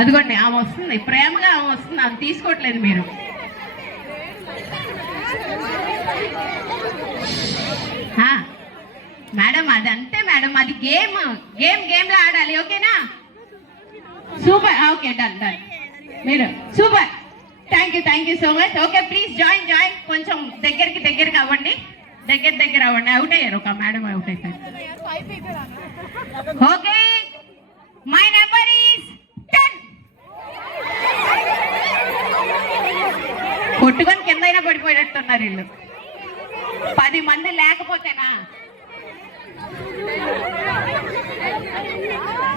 అదిగోండి ఆమె వస్తుంది, ప్రేమగా ఆమె వస్తుంది, ఆమె తీసుకోవట్లేదు మీరు. మేడం అది అంతే మేడం, అది గేమ్ లా ఆడాలి, ఓకేనా? సూపర్, ఓకే డన్ డన్, మీరు super, thank you so much. Okay please join కొంచెం దగ్గరికి అవ్వండి, దగ్గర అవ్వండి. అవుట్ అయ్యారు, ఒక మేడం అవుట్ అయిపోయారు. Okay my number is 10. కొట్టుకొని కిందైనా పడిపోయినట్టున్నారు వీళ్ళు. 10 మంది లేకపోతేనా?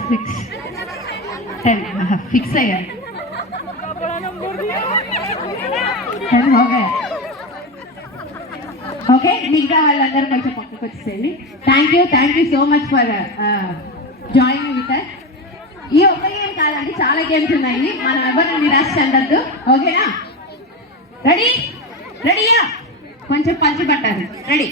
6 10 ఫిక్స్ అయ్యారు. ఓకే మిగతా వాళ్ళందరూ కొంచెం పక్కకు వచ్చేసేయండి. Thank you so much for joining with us. ఈ ఒక్క గేమ్ కాదండి, చాలా గేమ్స్ ఉన్నాయి, మనం ఎవరు నిరాశ చెందద్దు, ఓకేనా? రెడీయా? కొంచెం పంచి పట్టారు. రెడీ,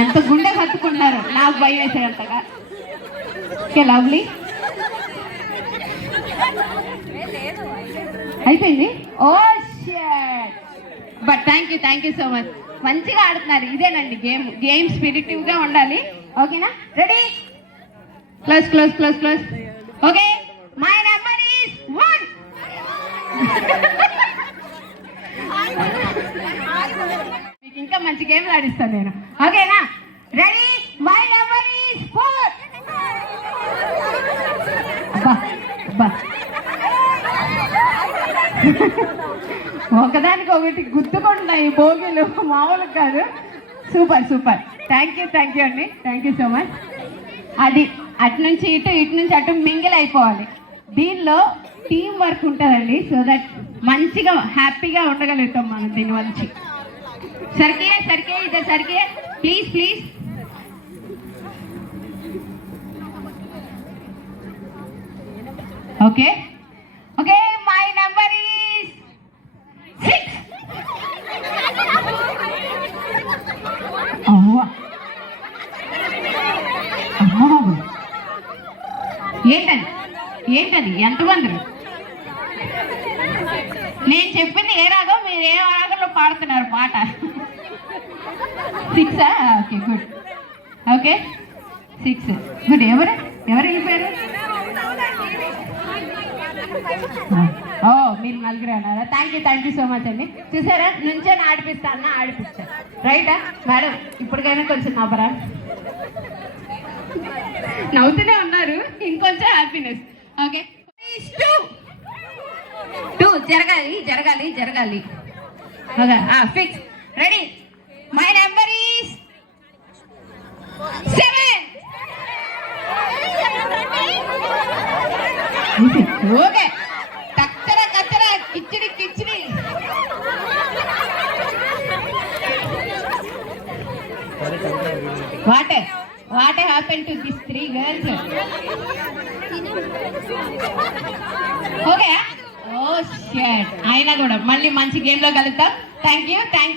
ఎంత గుండె కట్టుకున్నారు, నాకు భయం వేసేంతగా. ఓకే లవ్లీ, అయిపోయింది. Oh shit, but thank you so much, మంచిగా ఆడుతున్నారు. ఇదేనండి గేమ్ స్పిరిటివ్ గా ఉండాలి, ఓకేనా? Ready, close. Okay my number is 1. మీకు ఇంకా మంచి గేమ్లు ఆడిస్తాను నేను, ఓకేనా? Ready, my number is 4. ఒకదానికి ఒకటి గుర్తుకుంటున్నాయి భోగిలు, మామూలు కాదు. సూపర్, థ్యాంక్ యూ అండి, థ్యాంక్ యూ సో మచ్. అది అటు నుంచి అటు మింగిల్ అయిపోవాలి. దీనిలో టీం వర్క్ ఉంటుందండి, సో దట్ మంచిగా హ్యాపీగా ఉండగలుగుతాం మనం దీని నుంచి. సరికే ఇదే సరికే, please. Okay my number is 6. బాబు ఏంటది ఎంతమంది? నేను చెప్పింది ఏ రాగం, మీరు ఏ రాగంలో పాడుతున్నారు పాట? 6. Okay 6 good. ఎవరు వెళ్ళిపోయారు? ఓ మీరు నలుగురు అన్నారా? థ్యాంక్ యూ సో మచ్ అండి. చూసారా, నుంచే ఆడిపిస్తా రైటా మేడం? ఇప్పటికైనా కొంచెం నవ్వరా? నవ్వుతూనే ఉన్నారు, ఇంకొంచెం హ్యాపీనెస్. ఓకే 2 జరగాలి. Fix. Ready, my number is 7. Okay కచ్చర కిచ్చిడి. What happened to these 3 girls? Okay oh shit, అయినా కూడా మళ్ళీ మంచి గేమ్ లో కలుగుతాం. థ్యాంక్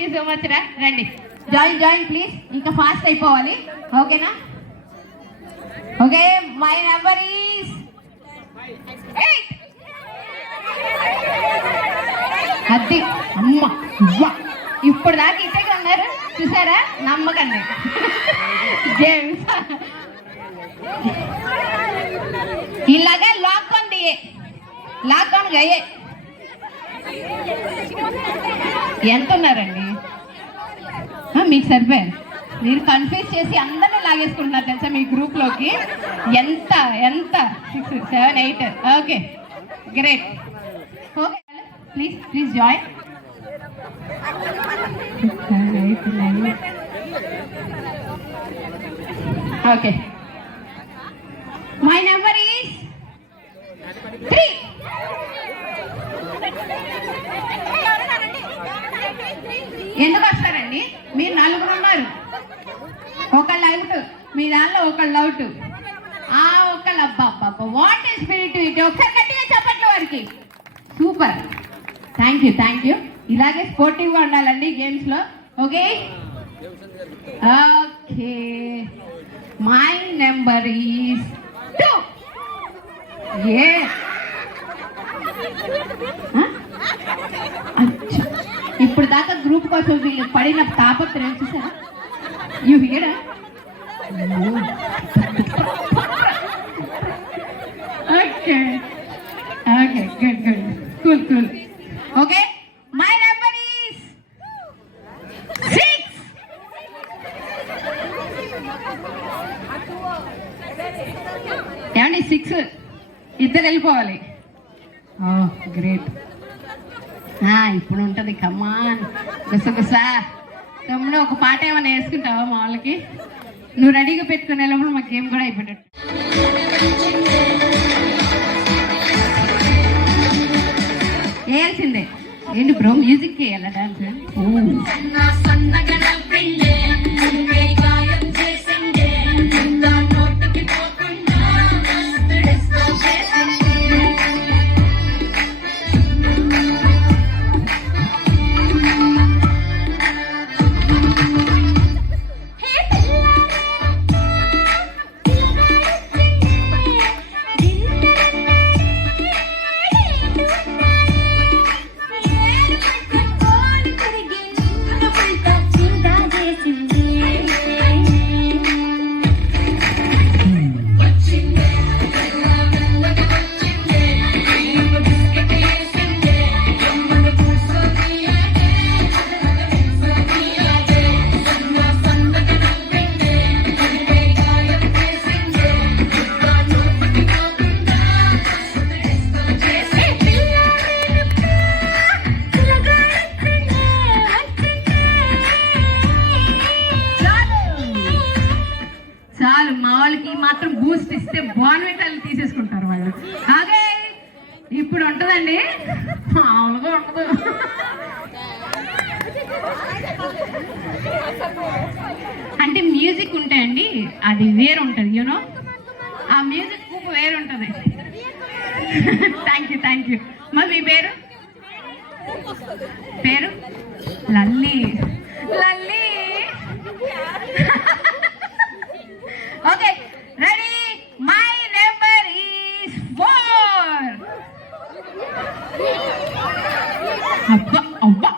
యూ సో మచ్ రా. రండి జాయిన్ ప్లీజ్, ఇంకా ఫాస్ట్ అయిపోవాలి, ఓకేనా? Okay my number is 8. అది అమ్మ ఇప్పుడు దాకా ఇటే ఉన్నారు, చూసారా? నమ్మకండి గేమ్స్ ఇలాగా లాక్ ఆన్ అయ్యే. ఎంత ఉన్నారండి మీకు? సరిపోయారు. మీరు కన్ఫ్యూజ్ చేసి అందరినీ లాగేసుకుంటున్నారు తెలుసా మీ గ్రూప్ లోకి. ఎంత 6 7 8. Okay great. Okay please join. Okay my number is 3. ఎందుకు వస్తారండి? మీరు 4 ఉన్నారు, ఒకళ్ళు అవుట్, మీ దానిలో ఒకళ్ళు అవుట్. ఒకళ్ళు అబ్బా వాట్ ఈస్ స్పిరిటివిటీ. ఒకసారి గట్టిగా చెప్పట్లే వారికి. Super, thank you. ఇలాగే స్పోర్టివ్గా ఉండాలండి గేమ్స్లో, okay? Okay, my number is 2. ఏ ఇప్పుడు దాకా గ్రూప్ కోసం వీళ్ళు పడిన తాపత్రయం చూసారా? You here? Okay okay, good good, cool cool. Okay, my number is 6. ఏమండి 6? ఇద్దరు వెళ్ళిపోవాలి. గ్రేట్. ఇప్పుడు ఉంటుంది, కమాన్ గుసగుసా. తమ్ముడు ఒక పాట ఏమైనా వేసుకుంటావా మా వాళ్ళకి? నువ్వు రెడీగా పెట్టుకునే లోపల మా గేమ్ కూడా అయిపోయినట్టు. వేయాల్సిందే. ఏంటి బ్రో, మ్యూజిక్ వేయాలా డాన్స్? చాలు, మా వాళ్ళకి మాత్రం బూస్ట్ ఇస్తే బాన్విటాలు తీసేసుకుంటారు వాళ్ళు. అదే ఇప్పుడు ఉంటుందండి, మామూలుగా ఉండదు. అంటే మ్యూజిక్ ఉంటాయండి, అది వేరు ఉంటుంది, యూనో, ఆ మ్యూజిక్ వేరు ఉంటుంది. Thank you thank you. మరి మీ పేరు? పేరు Lalli. Lalli. Okay, ready? My number is 4. అబ్బా అబ్బా,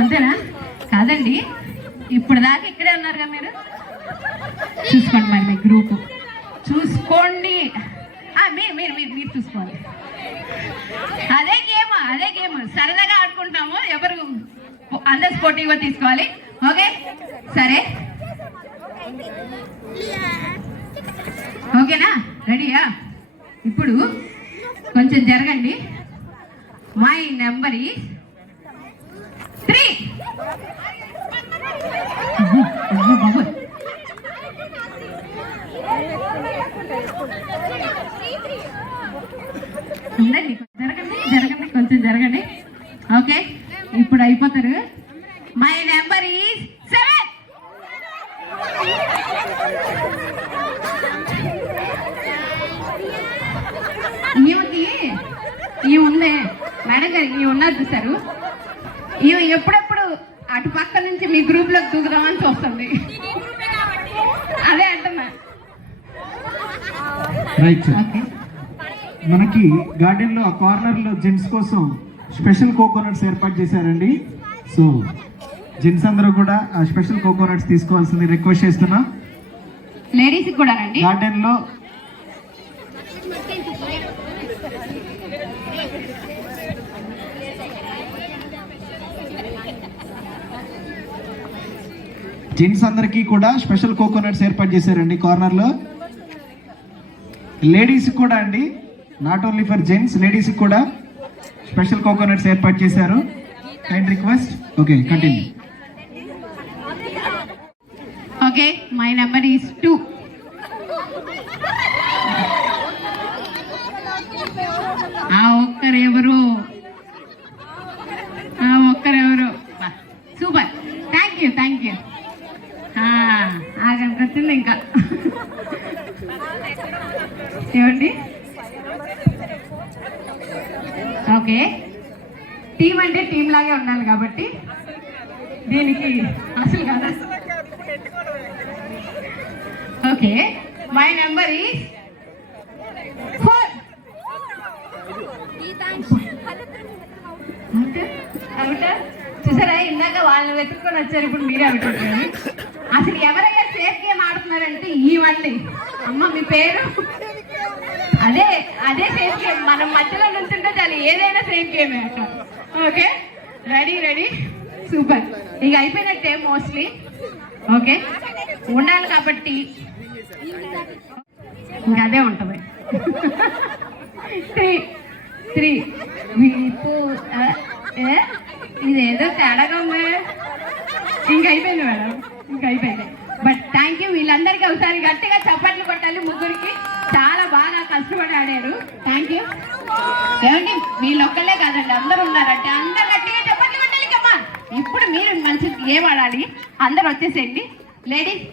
అంతేనా? కాదండి, ఇప్పుడు దాకా ఇక్కడే ఉన్నారుగా మీరు. చూసుకోండి మరి మీ గ్రూప్, చూసుకోండి. మీరు మీరు మీరు మీరు చూసుకోవాలి. అదే గేమ్ సరదాగా ఆడుకుంటాము. ఎవరు అందరు స్పోర్టివ్గా తీసుకోవాలి. ఓకే, సరే, ఓకేనా? రెడీయా? ఇప్పుడు కొంచెం జరగండి. My number is 3. ఉండండి, జరగండి జరగండి, కొంచెం జరగండి. ఓకే, ఇప్పుడు అయిపోతారు. My number is 7. ఈ ఉందే మేడం గారు, ఈ ఉన్నారు చూసారు, ఇవి ఎప్పుడెప్పుడు అటు పక్క నుంచి మీ గ్రూప్ లోకి దూకుదామని చూస్తుంది. అదే అంటున్నా. మనకి గార్డెన్ లో ఆ కార్నర్ లో జెంట్స్ కోసం స్పెషల్ కోకోనట్స్ ఏర్పాటు చేశారండి. సో జెంట్స్ అందరూ కూడా ఆ స్పెషల్ కోకోనట్స్ తీసుకోవాల్సింది రిక్వెస్ట్ చేస్తున్నా. లేడీస్ కూడా రండి. గార్డెన్ లో జెంట్స్ అందరికీ కూడా స్పెషల్ కోకోనట్స్ ఏర్పాటు చేశారండి కార్నర్ లో. లేడీస్ కూడా అండి, not only for gents, ladies కూడా స్పెషల్ కోకోనట్స్ ఏర్పాటు చేశారు. Kind request. Okay, continue. Okay, my number is 2. ఒక్కరెవరు super, thank you thank you. ఆగండి, వచ్చింది ఇంకా. ఏమండి? ఓకే, టీం అంటే టీం లాగే ఉండాలి కాబట్టి దీనికి అసలు కదా. Okay, my number is 4. చూసారా, ఇందాక వాళ్ళని వెతుక్కొని వచ్చారు, ఇప్పుడు మీరే అవుతారు. అసలు ఎవరైనా సేఫ్ గేమ్ ఆడుతున్నారంటే ఈ వండి. అమ్మ మీ పేరు? అదే అదే సేఫ్ గేమ్. మనం మధ్యలో నుంచుంటే చాలు, ఏదైనా సేఫ్ గేమే అక్కడ. Okay, ready, super. ఇక అయిపోయినట్టే మోస్ట్లీ. ఓకే, ఉండాలి కాబట్టి ఇంకా అదే ఉంటుంది. 3 ఇదేదో తేడాగా ఉంది. ఇంక అయిపోయింది మేడం, ఇంక అయిపోయింది. బట్ థ్యాంక్ యూ, వీళ్ళందరికీ ఒకసారి గట్టిగా చప్పట్లు కొట్టాలి. ముగ్గురికి చాలా బాగా కష్టపడి ఆడారు. Thank you. ఏమండి, వీళ్ళొక్కళ్ళే కాదండి, అందరూ ఉన్నారంటే అందరు గట్టిగా చప్పట్లు కొట్టాలి కమ్మా. ఇప్పుడు మీరు మంచి గేమ్ ఆడాలి, అందరు వచ్చేసేయండి లేడీస్.